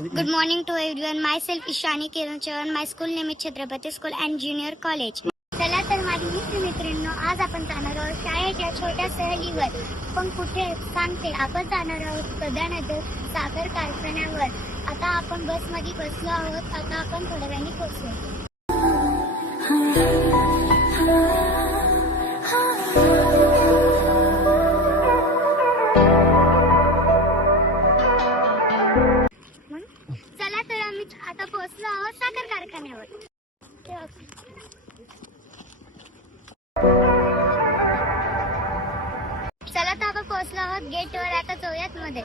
Good morning to everyone. Myself Ishani Kiran Chavan. My school name is Chhatrapati School and Junior College. चला तर माझी मित्रांनो, आज आपण जाणार आहोत शाळेच्या छोट्या सहलीवर. पण कुठे सांगते, आपण जाणार आहोत प्रधानगर साखर कारखान्यावर. आता आपण बसमध्ये बसलो आहोत. आता आपण थोड्या वेळाने पोहोचू. चला तर आम्ही आता पोहोचलो आहोत साखर कारखान्यावर. चला तर आपण पोहोचलो आहोत गेटवर. आता जाऊयात मध्ये.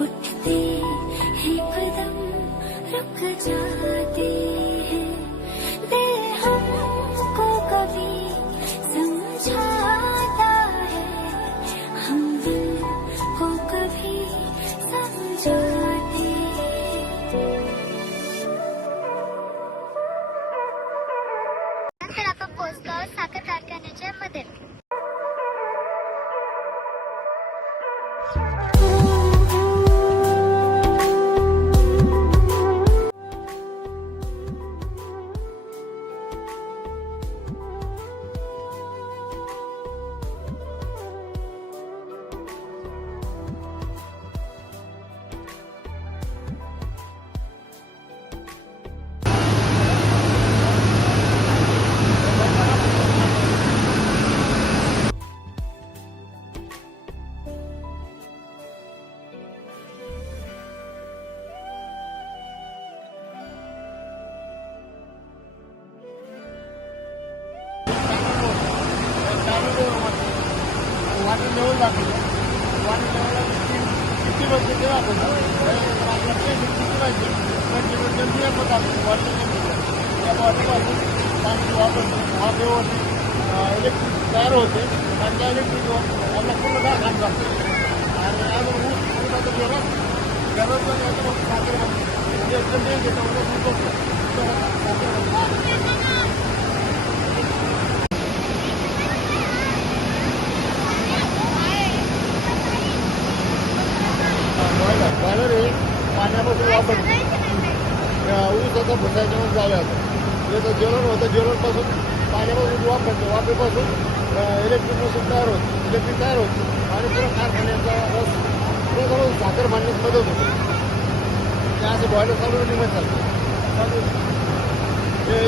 उठते हैं कदम रुक जाते हैं, दिल हमको कभी समझाता है, हम दिल को कभी समझाते हैं. नंतर आपण पोहोचलो आहोत साखर कारखान्याच्या मध्ये. वाटर लेवल दाखवलं. वाटर लेवलला किती लोक ते दाखवलं. जल्दी येत आपण वॉटर त्या वॉटरपासून पाणी वापरतो. हा देवरती इलेक्ट्रिक तयार होते आणि त्या इलेक्ट्रिक आपला पूर्ण डाग घाण जातो. आणि अजून ऊस आता गरज पण याचं साखर म्हणजे जल्दी त्याच्यामध्ये साखर बॉयलर हे पाण्यापासून वापरतो. ऊस आता भुसाच्यावर झालं होतं. जसं ज्वलन होतं, ज्वलनपासून पाण्यापासून वापरतो. वाफेपासून इलेक्ट्रिकपासून तयार होतं. इलेक्ट्रिक तयार होतं आणि पुन्हा कारखान्याचा रस पुन्हा साखर बांधण्यास मदत होते. ते असं बॉयलर चालू निघत चालतं.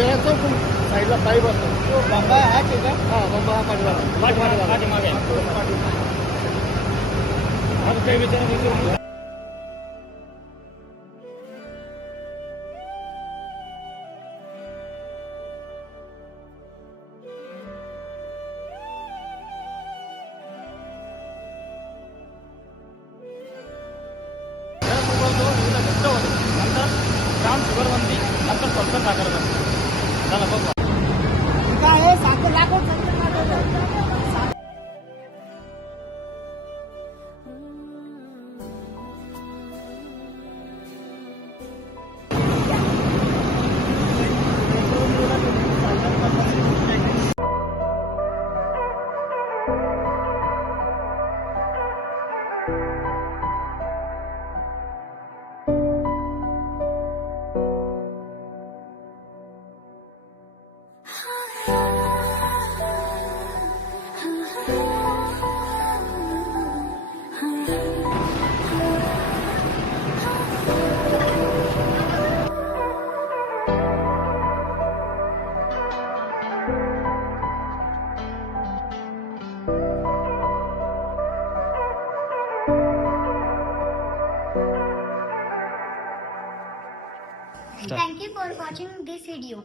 याला चौकून साईडला पाईप असतो. बंबा हा का? हां, बंबा हा पाठीमागे. काही विचार शुगरबंदी नंतर फक्त साखर झाला बघ काय साखर लागवड. Thank you for watching this video.